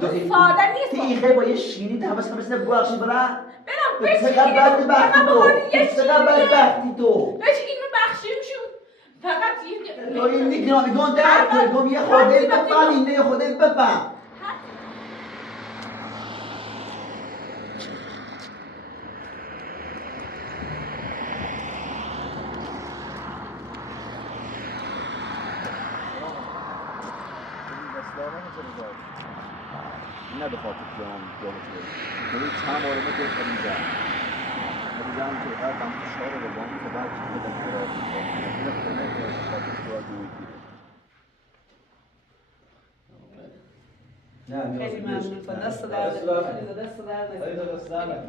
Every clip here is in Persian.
ساده نیست. تیخه با یه شیرینی تماس مثل بخشی برا برم چقدر بدبختی تو چقدر بدبختی تو بهش اینو بخشیم شد فقط تو این میگم درد کنم یه خوده بفهم اینه یه خوده بفهم نه به خاطر جام جام چند بار ما که خریدم خریدم که قدم فشار رو با اون که بعد خودم قرار می‌کنم نه که خاطر تو نه خیلی ممنون دست درد دست درد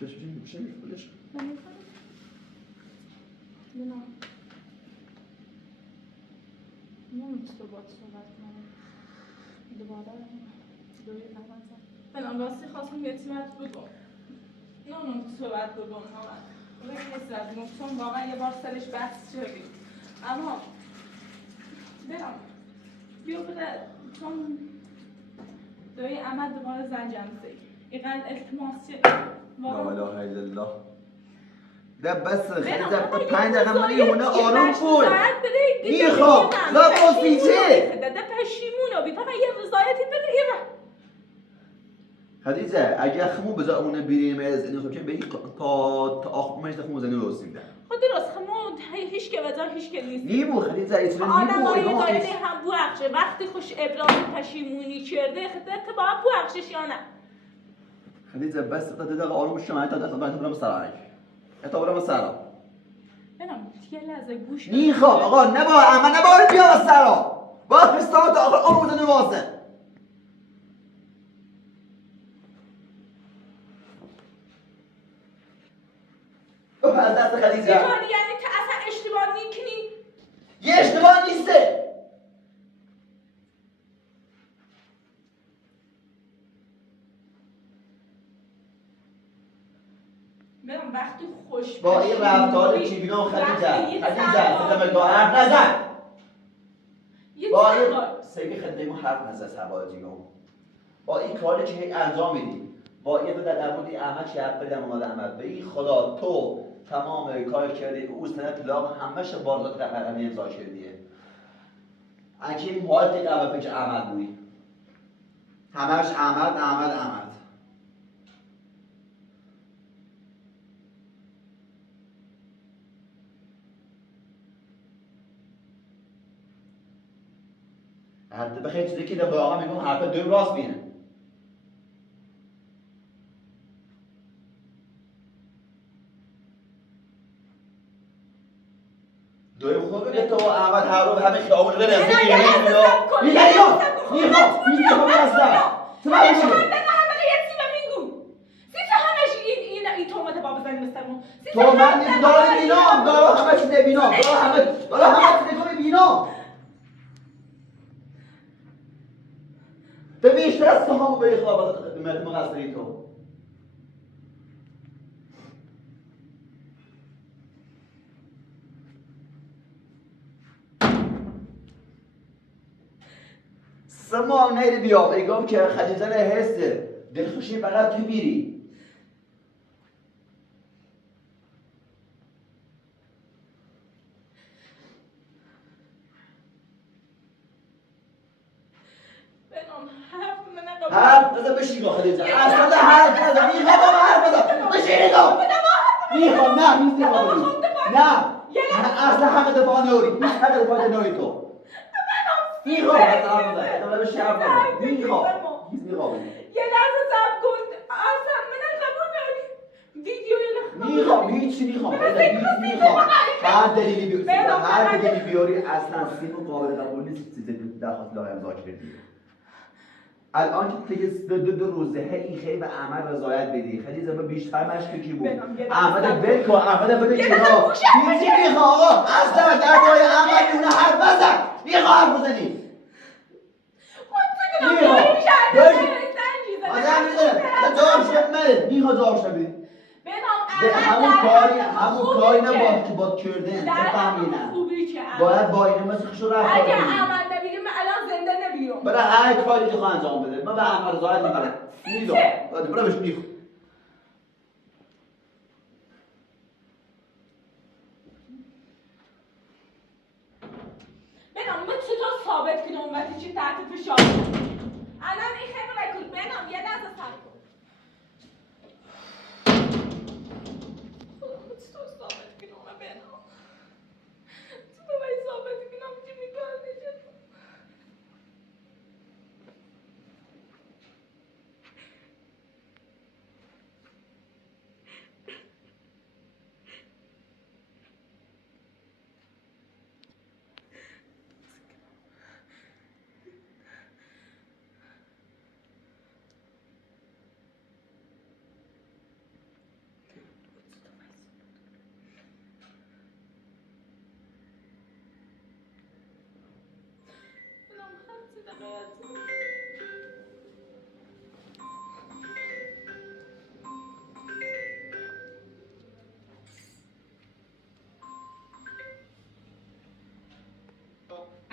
بشه بلش نمیتونه باید صحبت کنم دوباره دوی نمازم من راستی خواستم یه تیمت بگم نه صحبت بگم نه نیست از چون واقعا یه بار سرش بحث شدیم اما برم بیا بده چون دوی احمد دوباره زنجم زی اینقدر التماس شد لا اله الا الله ده بس خیلی 5 دقیقه من یهونه آروم بود میخوام لا بسیچه ده پشیمونو بی فقط یه رضایتی بده ایره خدیجه اگه خمو بذار اون بریم از اینو که به تا آخر مش خمو زنی رسیده خود راست خمو هیچ که وجا هیچ که نیست نیمو خدیجه ایتون نیمو اینا هم بو اخشه وقتی خوش ابراز پشیمونی کرده خدت با بو اخشش یا نه خدیجه بس تا دقیقه آروم شما تا دقیقه بعد برام سرای تا برام سرا بنام یه لحظه گوش میخوام آقا نبا اما نبا بیا سرا با فستان تا آخر عمر زنی واسه از دست خدیجه یعنی که اصلا اشتباه میکنی یه اشتباه نیسته برم وقتی خوش با این رفتار چیبینا خدیجه ستم دو حرف نزن با این سگه خدیمو حرف نزن سباجیگم با این کاری که هی انجام میدی با این در مورد احمد شرط بدم اومده احمد به خدا تو تمام کار کردی او سنت لاغ همش باردات رقمی امضا کردیه اگه این حالت قبل فکر احمد بودی همش احمد حتی بخیر چیزی که در واقعا میگم حرف دوی راست بینه دوی خوب بگه تو احمد هر رو همه خیابون رو نزدیک میخوام اصلا تو من تو من نیست داره بینام داره همه چیز بینام داره همه چیز بینام به بیشتر از تو همون به اخلاقات قدمت مقصری تو سما نیری بیام ایگام که خدیجه نه هسته دلخوشی فقط تو بیری حرف بزن بشین با خدیجه اصلا حرف بزن میخوام با حرف بزن بشین میخوام نه اصلا حق دفاع نوری حق دفاع نوری تو میخوام حرف بزن ادامه بشین حرف بزن میخوام یه لحظه صبر کن اصلا من قبول داری ویدیو میخوام هیچی میخوام هر دلیلی بیاری اصلا سیمو قابل قبول نیست چیزی درخواست لایحه امضا کردی الان که دو روزه خیلی به احمد رضایت بدی خیلی زمان بیشتر مشکوکی بود احمد ول کن احمد بده کنار هیچی میخوام آقا اصلا در باره احمد اون حرف بزن میخوام حرف بزنی میخوام جواب شدی همون کاری نباید که باید کردن بفهمینم باید با اینه مثل خشو رفت اگه احمد نبیگه من الان زنده نبیام برای هر کاری که خواهد انجام بده من به احمد رضایت میگیرم میدونم برای بهش میخوام بنام من چطور ثابت کنم اومدی چی تحت فشار الان این خیلی بکن بنام یه لحظه صبر کن چطور ثابت کنم بنام چطور باید ثابت کنم چی میکنه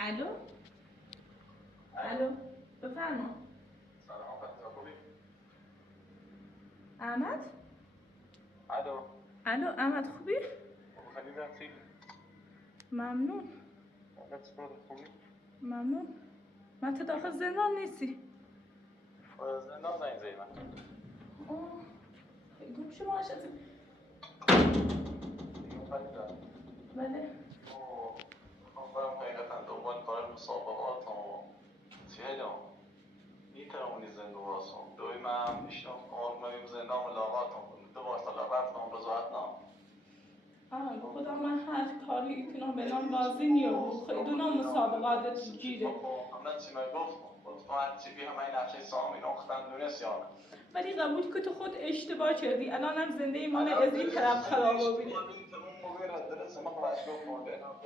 الو الو بفرما. سلام خانم خوبی؟ احمد الو الو احمد خوبی؟ خیلی رفتی؟ ممنون حالت صورت خوبی؟ ممنون. من تو داخل زندان نیستی؟ زندان زنگ زدی من. آه خیلی گم شما هشتی. دیگه خیلی دارم. بله خواهم برم حقیقتا دنبال کار مسابقات و چیه میتونم زندگی واسم دوی من میشم آرمیم زندان و لاغاتم دو بار تا رفتم بزاعتنام آه خدا من هر کاری کنم به نام بازی نیو خیلی نام مسابقات جیره همه چی من گفتم تو هر چی بی همه این نقشه سامی نختن دونست یانه ولی قبول که تو خود اشتباه کردی الانم زنده ایمان از این طرف خراب ببینه.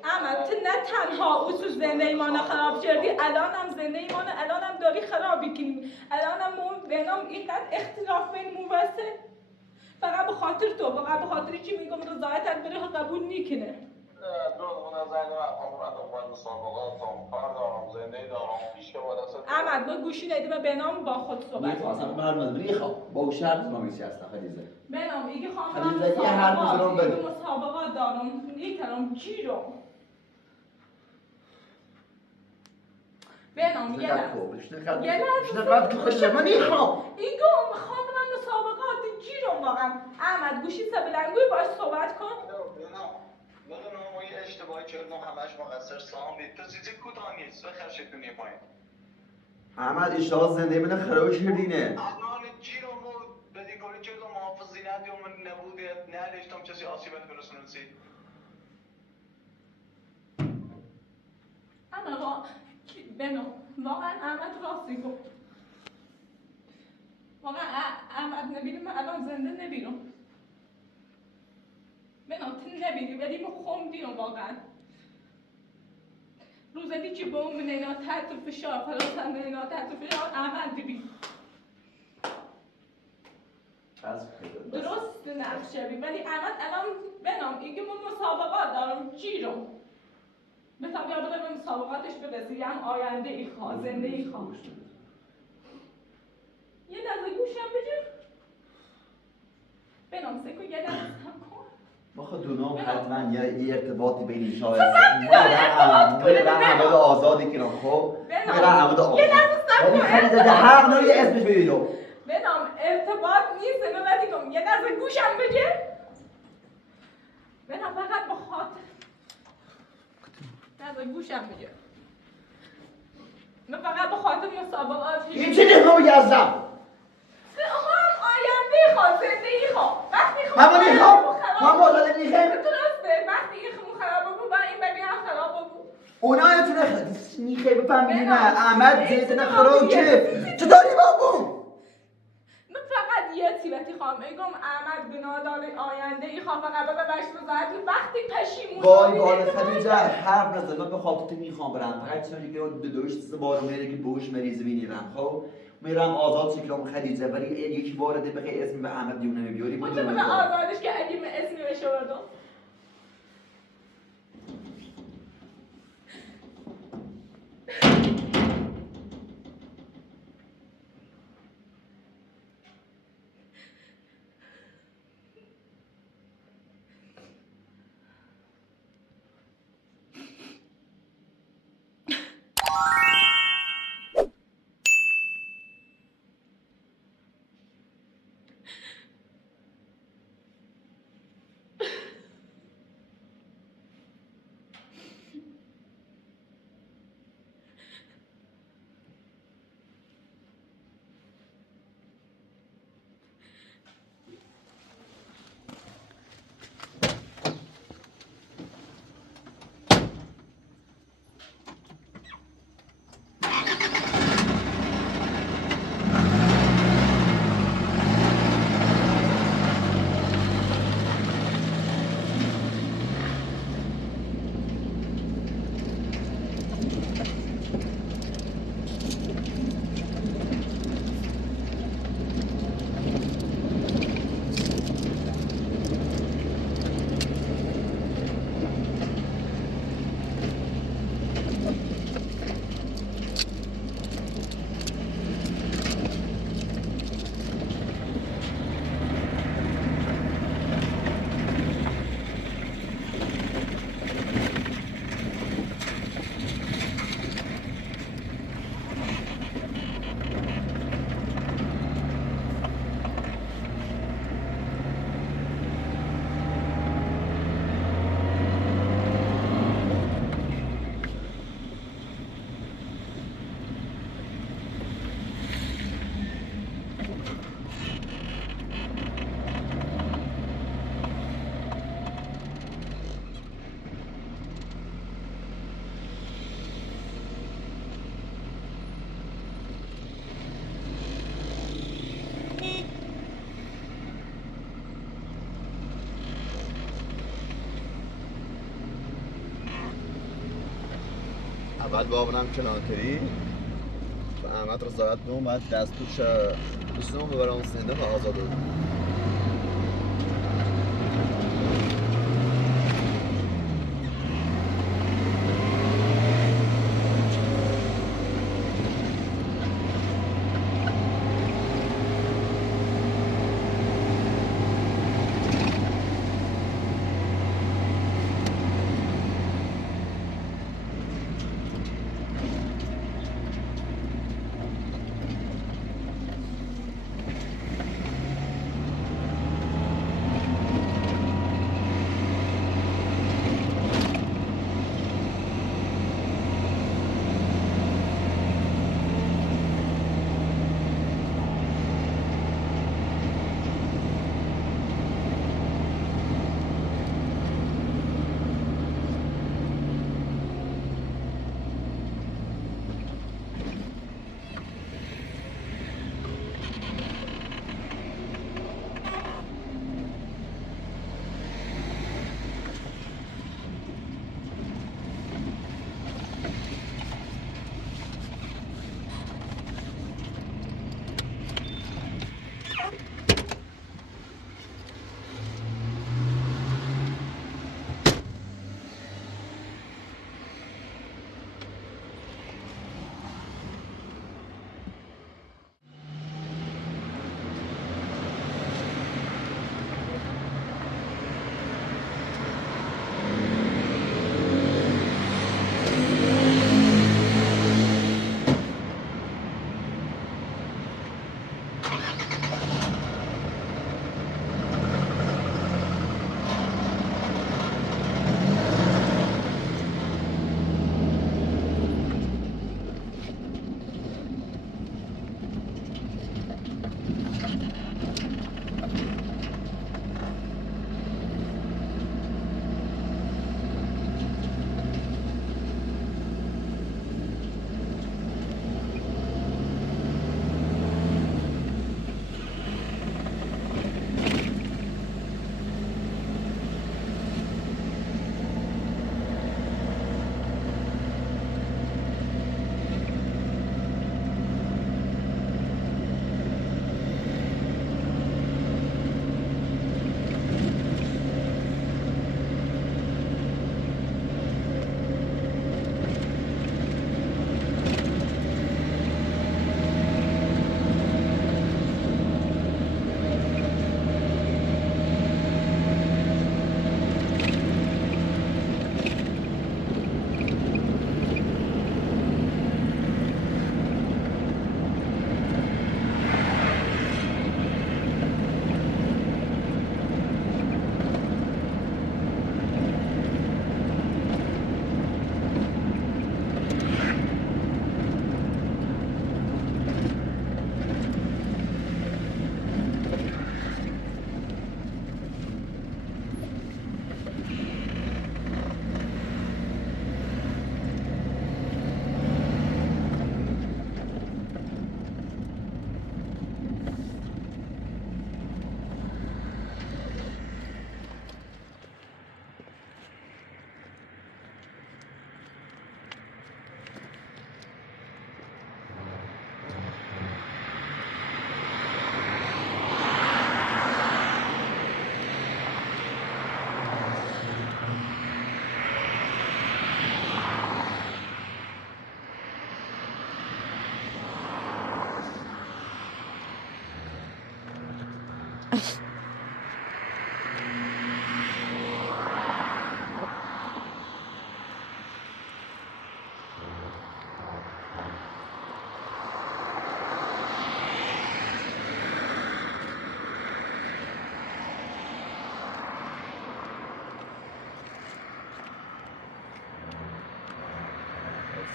اما تو نه تنها او تو زنده ایمان خراب کردی الانم زنده ایمان الانم داری خرابی کنی الانم به نام اینقدر اختلاف بین موسه فقط به خاطر تو فقط به خاطری که میگم رضایتت بره قبول نیکنه. احمد با گوشی ندیمه به نام با خود صحبت میخواستم برمز میخوام با شرط نمیسی هستم خدیزه به نام ایگه خواهم خدیزه یه حرف بزنم بگو مسابقات دارم نیکنم گیرم به نام یه نقد که خدیزه من میخوام ایگه میخوام من مسابقات گیرم واقعا. احمد گوشی سبلنگوی باش صحبت کن. بدونم ما یه اشتباهی کردم همش مقصر سامی تو چیزی کوتاه نیست بخیر شکنی پایین احمد اشتباه زنده من خراب کردینه الان گیرم و بدیکاری کردم محافظینت یا من نبوده نداشتم کسی آسیبت برسونسی اما بنو واقعا احمد راستی گفت واقعا احمد نبیدیم من الان زنده نبیرم بنو تو نبیدی ولی ما خون بیرم واقعا روزدی که با اون منینا تحت فشار فراسن منینا تحت فشار احمد ببین درست نقشه بی ولی احمد الان بنام ایگه ما مسابقات دارم گیرم بسام یا بده به مسابقاتش برسی هم آینده ای خواه زنده ای خواه یه لحظه گوشم بگیر بنام سکو یه لحظه کن بخواه دونام حتما یه ارتباطی بین این شاید میرم احمد آزادی کنم خب میرم احمد آزادی یه لحظه سب ولی خیلی حق ناری اسمش ببینم بنام ارتباط نیست نمتی کن یه لحظه گوشم بگیر بنام فقط بخاطر لحظه گوشم بگیر من فقط به خاطر مسابقات این چه نظامی گذرم هم آینده خواه زنده ای خواه وقتی خواه همونی خواه هم آزاده میخوایم درسته وقتی این خمو خراب بود و این بگی هم خراب بود اونا نتونه میخوای بفهمیدی نه احمد زیتونه خراب که چطوری بابو من فقط یه تیبتی خواهم ایگم احمد گناه داره آینده ای خواه فقط به بشت بزرد وقتی پشیمون وای باره خدیجه حرف نزد من به خاطر تو میخوام برم فقط چون که دوش بار میره که بوش مریض میرم خب میرم آزاد شکلام خدیجه ولی یکی وارده بخی اسم به احمد دیونه بیاری بود به آزادش که اگه من اسمی بشه بردم اول بابنم کلانتری و احمد رضایت بهم بعد دستورش دوستمون ببرم اون سنده و آزاده بود.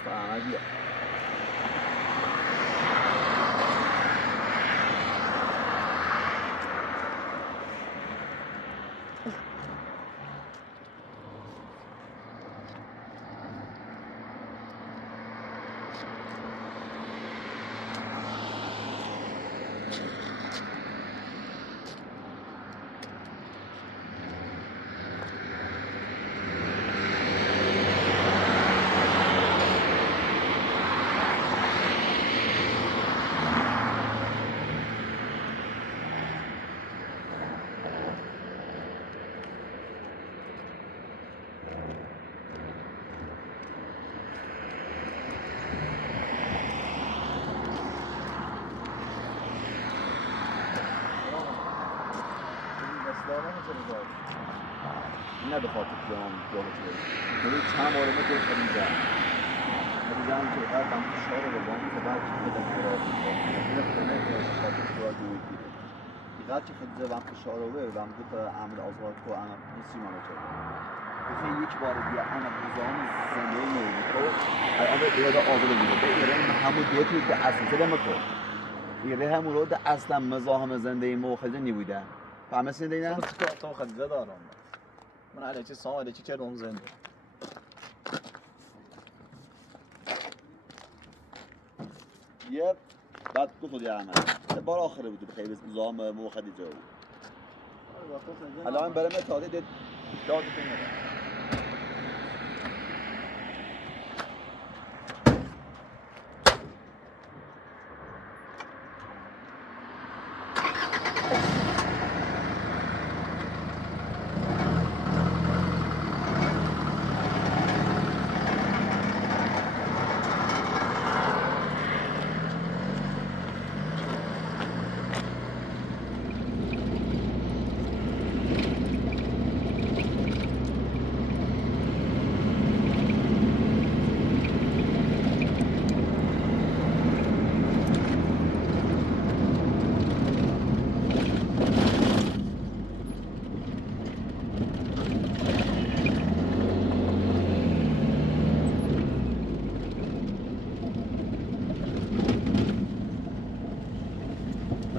Fabio. نه به خاطر پیام رابطه داریم. ولی چند بار ما دو خدیجه هم که قدم فشار رو بابام که بعد که خودم راضی کنم این خونه که خاطر راضی بودید اینقدر که خدیجه هم فشار رو به هم دو تا عمل آزاد کو انا نسی منو کرد بخیر یک بار دیگه انا بزام زنده نوری کو الان به ایراد آزاد میده به ایران همون دیتی که اصلا دم کو ایره همون رو ده اصلا مزاحم زنده موخده نبوده فهمیدین دیگه من تو خدیجه دارم من علیکی سام علیکی چه اون زنده یه بعد دو خودی عمل بار آخره بود بخیر زام مو خدیجه بود الان برام تازه دید داد کنه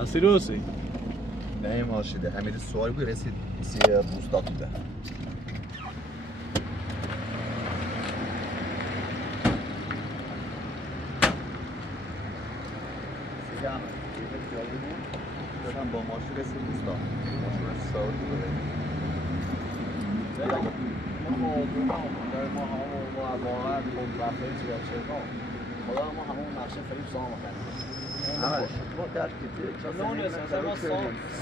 نصیروسی نه ماشیده همین سوال بود رسید سی روستا بوده سیگام دادم با ماشین رسید روستا ماشین سوال بوده ما همون واقعا رفته زیاد شد خدا ما همون نقشه فریب سام کردیم همش ما درک کردیم نه اصلا ما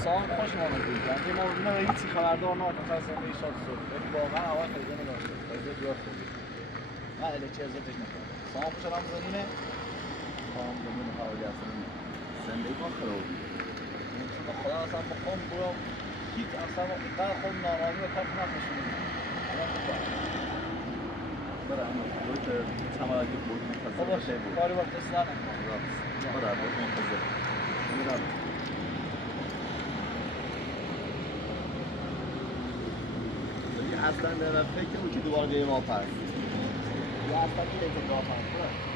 سام خوش اومدید یعنی ما نه هیچ خبردار نه تا از این شاد شد ولی واقعا اول خیلی نداشت خیلی زیاد شد نه اله چه ازتش نکنه سام خوش هم زمینه سام زمین حوالی اصلا زندگی ما خراب چون خدا اصلا بخوام برم هیچ اصلا اینقدر خود ناراضی و کف نفشونیم برای اما دوی که چمالاتی بود منتظر بود کاری وقت دست نکنم برای بود منتظر میرم اصلا در فکر بود که دوباره بیای ما پس یا اصلا که لیتر راه پس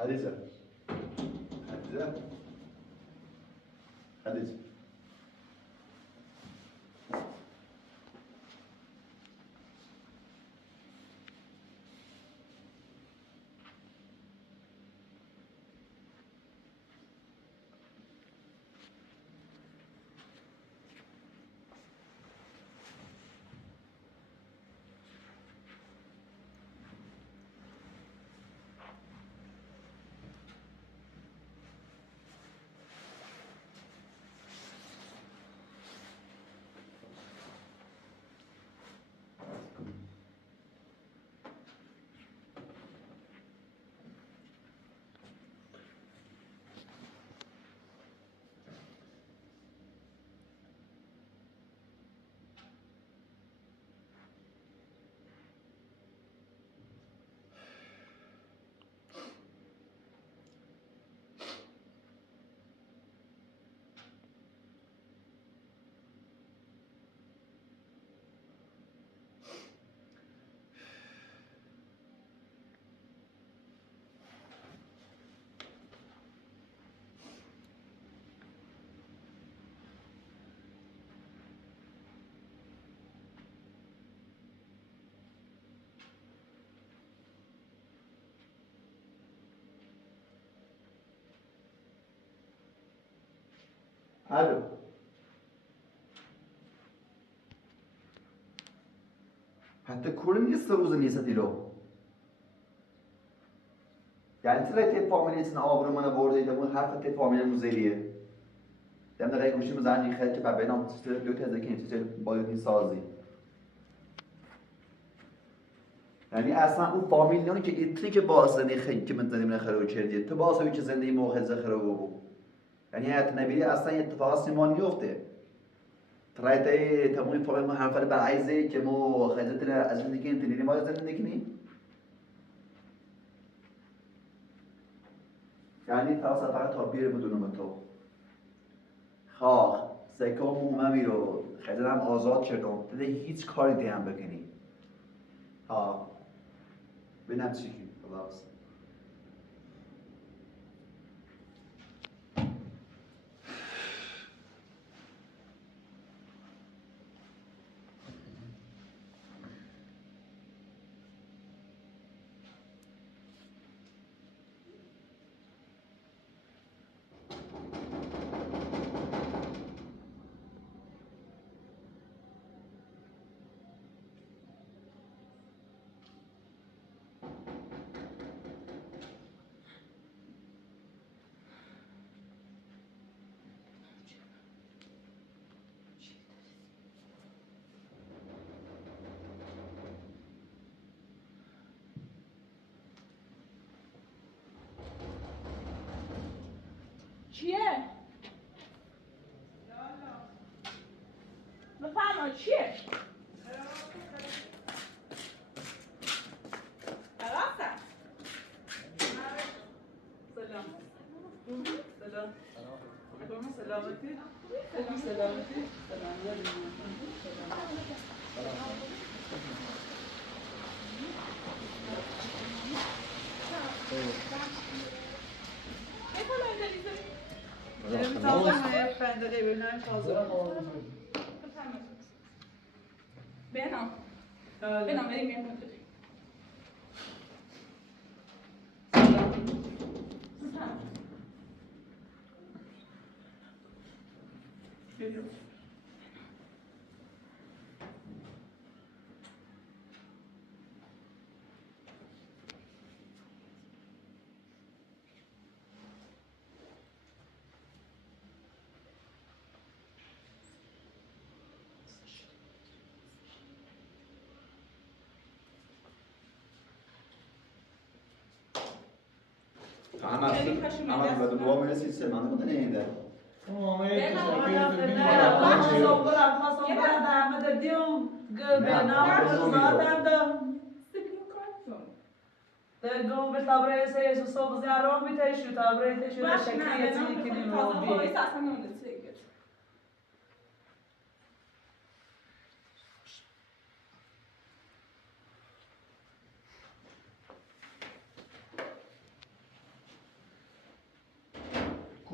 Hadiza. Hadiza. Hadiza. الو حتی کل نیست روز نیست دیلو یعنی ترى فامیلی سن آبرو من برده دمون حرف فامیلی موزلیه دم دقیقه گوشی مزنی خیلی که ببینم چطور دو تا زکی چطور باید سازی یعنی اصلا اون فامیلیانی که ایتری که باعث زندگی خیلی که من زندگی خراب کردی تو باعث که زندگی موقع خراب بود یعنی حیات نبیری اصلا اتفاق سیمان میفته ترایته تموم فامیل ما حرف بعیزه که مو خیزت از زندگی انتنی ما زندگی نی یعنی فرض فقط تابیر بدون تو خاخ سکام اوممی رو خیزرم آزاد شدم دیگه هیچ کاری دیم بکنی ها ببینم چی خلاص چیه؟ بفرما چیه؟ راسته سلام سلام سلامتی سلامتی بنام بنام بریم میرم اما بعد دو میرسید سه من بودن اینده دو به تبره سه صبح زیارو میتیشو تبره تیشو شکلیتی که نیروبی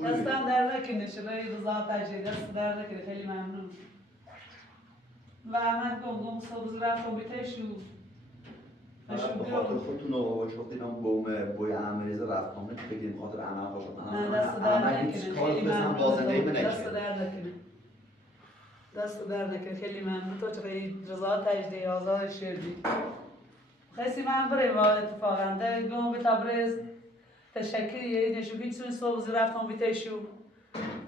دستم در نکنه شبه رضا تجید دست در نکنه خیلی ممنون و من گم صبح رفتم بیتیشو به خاطر خودتون رو شفتینم بوی عملیز رفتم بگیم خاطر عمل خوش نه دست در نکنه خیلی ممنون دست در نکنه دست در نکنه خیلی ممنون تو چقدر رضا تجدی آزاد شدی خیلی من بریم اتفاقا در گم به تبریز تشکری نشو هیچ سوی صبح رفتم بیتیشو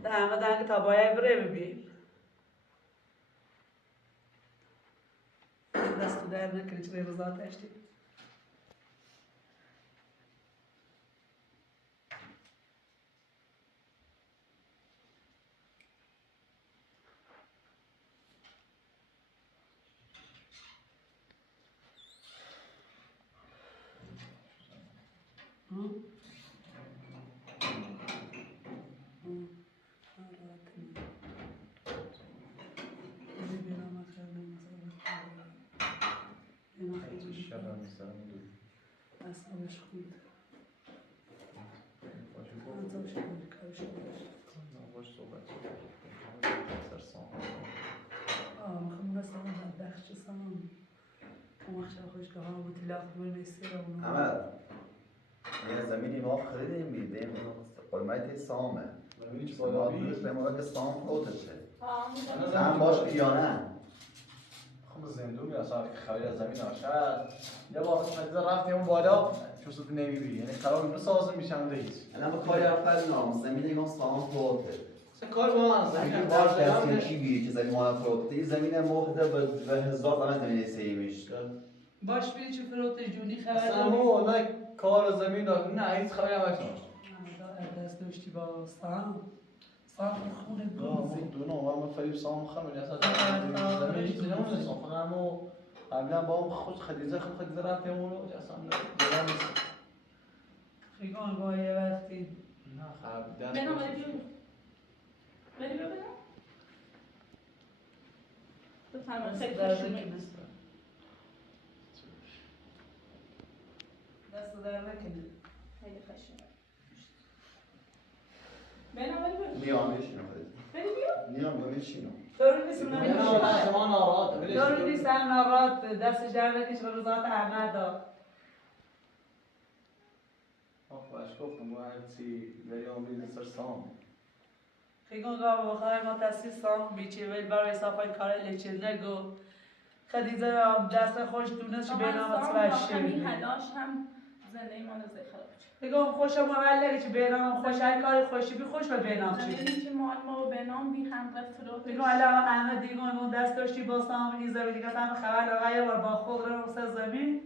در همه دنگ تبایه بره ببین دست در نکنه چقدر رضا تجدی اصابش خود اصابش خود کارش میخوام مثلا بدبخت شسم اون وقت خوش که ها بود لاخ بنویسی رو اما یه زمینی ما خریدیم بیدیم قلمت سامه ببینی چه باید بادامی درست به مورد سام فوتشه آه هم باش یا نه خب زندون میرسه که خبری از زمین نشد یه بار خیلی رفتیم اون بالا چوستو نمیبینی یعنی قرار اینو سازه میشن هیچ الان با کاری اول نام زمین اینا سام فوته کار با من اگه زمین باش دستی کی بی که زمین ما فروخته زمین موقع به هزار تا زمین سیمیش باش بری چه فروت جونی خبر اصلا داری؟ ما نه کار زمین داد نه هیچ خبری هم نشد دست داشتی با سام خونه گوزی دونو من فریب سام خانم اصلا زمین هیچ نمیدونستم خودم و قبلا با هم خود خدیجه رفتیم اون رو اصلا دیدم نیست خیلی با یه وقتی نه خراب دست بنام ولی ببینم بفرمایید خیلی خوشونه دست در نکنه خیلی خوشونه بنام ولی ببینم نیامیشینو ولی بیا نیامیشینو طوری نیست اون شما ناراحت طوری نیست هم ناراحت دستش در نکش و روزات احمد ها باش گفتم با هرچی دریام بیزی سر سام خیلی گاه بخواه ما تصویر سام بیچه ویل برای صافای کار لچه نگو خدیجه را دست خوش دونست چه بینام سوش همین هلاش هم زندگی ما نزده خراب شد بگم خوشم مولدی چه بینام خوش هر کاری خوشی بی خوش به بینام چی زندگی که مال ما و بنام بی هم رفت بگم الان احمد دیگه اون دست داشتی با سام این زمین دیگه هم خبر لغا یه بار با خود رو سه زمین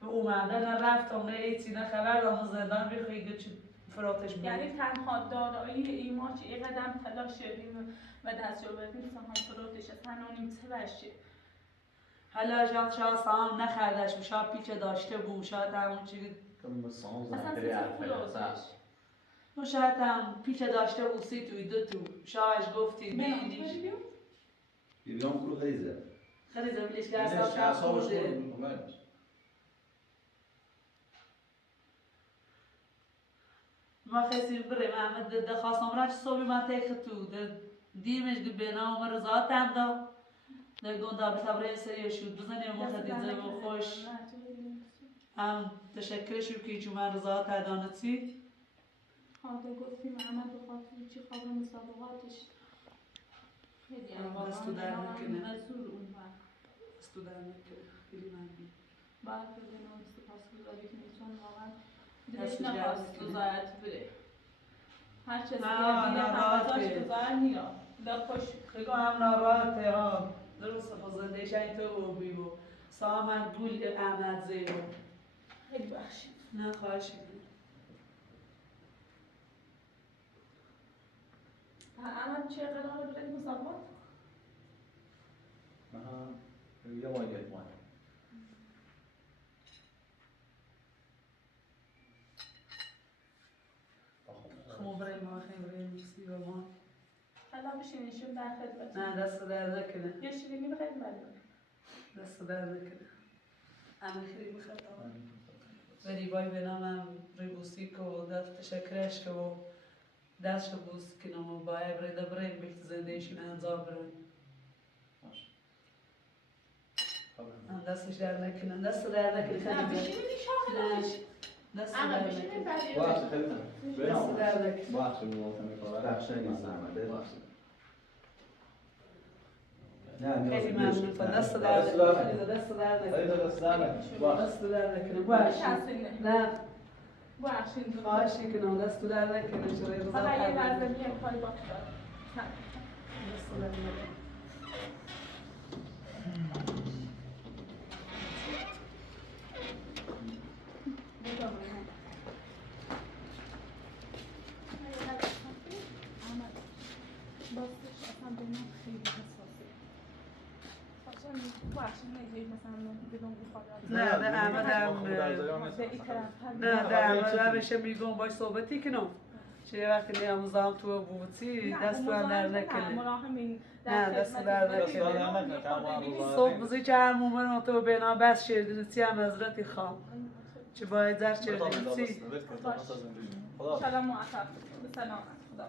به اومده نه رفتم نه ایتی نه خبر دارم زندان بخوایی چه فراتش بود یعنی تنها دارایی ایما که یه قدم تلاش شدیم و دستیابی نیستم هم فراتش از هنونیم تبشه حالا شاید سام نخردش بود شاید پیچه داشته بود شاید همون چیزی کم سام اصلا زنگ سیزه حرف فراتش و شاید هم پیچه داشته بود سی توی دو تو شاید گفتی بیدیش بیرام کرو خیزه خیلی زمینش که اصلا خورده ما خیلی بره محمد ده خواستم را چه صبحی من تیخ تو ده دیمش ده بینا و مرزات هم دا ده گوندا بسابره سریع شد بزنیم و خدیزه و خوش هم تشکرشو که چون من رضایت دانتی خاطر گفتی محمد به خاطر چی خواب مسابقاتش خیلی هم دست تو در نکنه. مزور اون وقت دست تو در نکنه خیلی ممنون بعد به بنام سپاسگزاری که میتون واقعا دست دلش نخواست جمع گذارت بره هر چیزی نه، دیگه ناراحت هم بره. گذار نیا خوش بگو هم ناراحته ها درست خزندهش این تو و بیبو سامن گول احمد زیبو خیلی بخشید نه خواهش میکنم احمد چه قراره بره مسابقات؟ یه مالیت مال خمو برای ما خیلی برای موسی و ما حالا بشینیشون در خدمت نه دست در نکنه یه شیرینی به خیلی ممنون دست در نکنه همه خیلی بخطا ولی بای به نامم روی موسی که و دست تشکرش که و دست بوس که نمو بای برای دبرین بیت زندهشون انزار برن دستش در نکنه دست در نکنه نه خیلی بشینی شاهدش دست اما در بشینی نکنه بعدی باشه خیلی دست در نکنه باشه موافقم کار بخشه نیست احمده خیلی ممنون دست در نکنه دست در نکنه دست در نکنه باشه نه بخشید خواهشی کنم دست در نکنه چرا رضا حالا یه فرمید لحظه میام کاری با خدا دست در نکنه نه ده احمد هم نه ده احمد همیشه میگم باش صحبتی کنم چه وقتی میاموزم تو بوتی دست تو در نکنه نه دست در نکنه صبح بزی که همون برم تو بینا بس شردینسی هم حضرتی خواه چه باید در شردینسی سلام معطف به سلامت خدا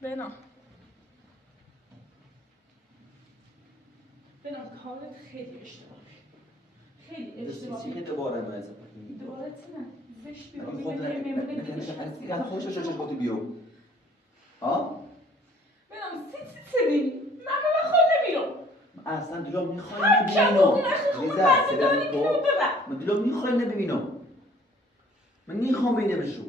بنا کارت خیلی اشتباهی. خیلی چیزی اشتباهی. که دوباره مریض دوباره چی نه؟ زشت من بیرون خود میمونه که هیچ کسی دیگه خوشش شش گفتی بیرون ها منم سیدی من خود بیرون اصلا دلم میخوای هر کم بگو نبینم من داری که ببر من دلم میخوای نبینم من نمیخوام ببینمشو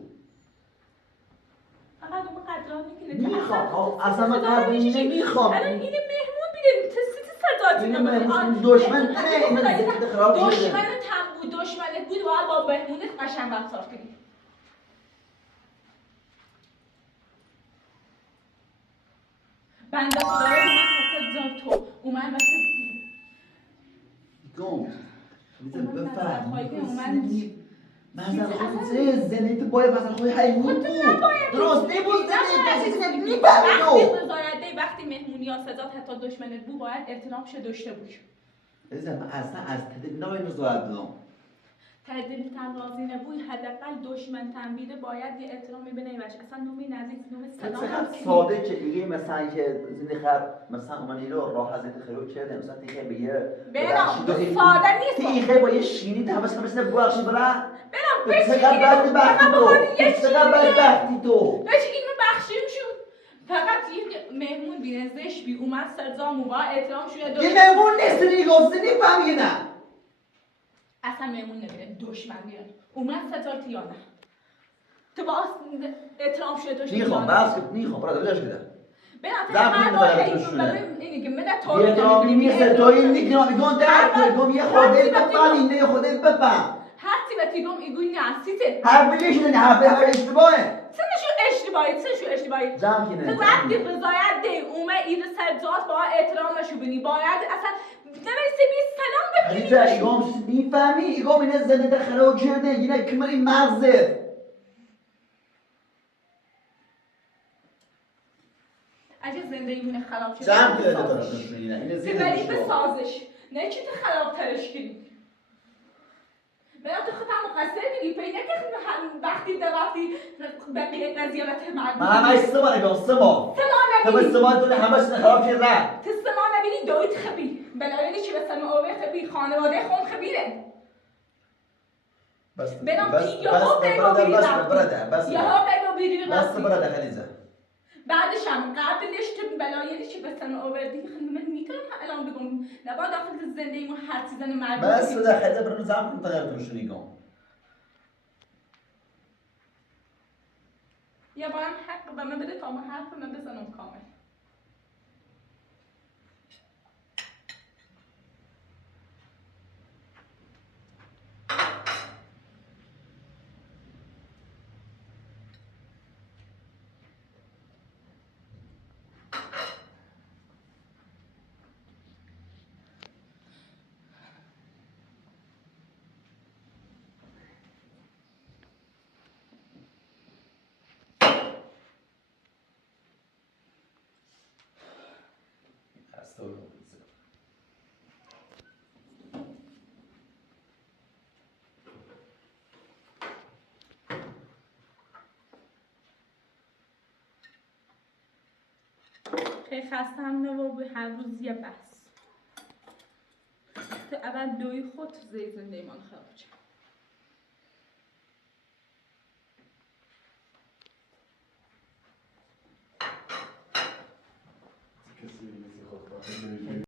فقط اون قدرانی که میخوام اصلا من قدر نمیخوام الان این مهمون بیده سیتی سرداتی این مهمون دشمن نه این زنده خراب شده دشمنت هم بود دشمنت بود باید با مهمونت قشنگ رفتار کنی بنده خدای اومد واسه جان تو اومد واسه گم بفهم مثلا خواهی زنده تو باید مثلا خواهی حیوان بود درست نبود زنده وقتی وقتی مهمونی یا صدات حتی دشمنت بود باید احترامش داشته بود عزیزم من اصلا از تدبیر نباید نزاید بدم تعدیل راضی نبود حداقل دشمن تنبیده باید یه احترامی بینه باشه اصلا نومی نزدیک نومی سلام چقدر ساده که دیگه مثلا که زنده خب مثلا من اینو راه حضرت خیرو کرده مثلا دیگه بگه برام ساده نیست دیگه با یه شیری ده مثلا بخشی برا برام چقدر بدبختی تو داشت اینو بخشیم شد فقط یه مهمون بینه زشت بی اومد سرزامو با احترام شده یه مهمون نیست نیگفته نفهمی نه اصلا مهمون نمیره دشمن میره اومد ستارتی یا نه تو با احترام شده داشت نیخوام بس نیخوام برادر بدش بده برام هر بار اینی که من تو یه درامی نیست تو این نیگرام میگون در گم یه خوده بفهم اینه خوده بفهم هرچی به تیگم ایگوی نسیته هر بلیه شده نه هر اشتباهه سنشو اشتباهی جمع کنه تو وقتی رضایت دی اومه ایر سرزات با احترامشو بینی باید اصلا نمیسی بی سلام بکنی خریده ایگام میفهمی ایگام اینه زنده خراب کرده اینه کمری مغزه اگه زندگیمون خراب شده جمع کنه دارم اینه ببری به سازش نه چی تو خراب ترش کنی تو خودم مقصر بگی پیدا که وقتی به نزیارت مردم من همه 3 ماه نگم 3 ماه تو به 3 ماه تو همش خراب کرده تو 3 ماه نبینی دویت خبی بلایلی چی بسن اوه خبی خانواده خون خبیره بس برام بس یه ها پیدا بیری بس یه ها پیدا بیری بس برده خلیزه بعدش هم قبلش تو بلایلی چی بسن آوردی من میتونم الان بگم نباید داخل زندگیمون هر چیزن مردم بس بده خلیزه برام زم کن تا نرتون شنیگم یا باید حق به من بده تا من حرف من بزنم کامل خیلی خستم و هر روز یه بس تو اول دوی خود تو زندگی من خراب شد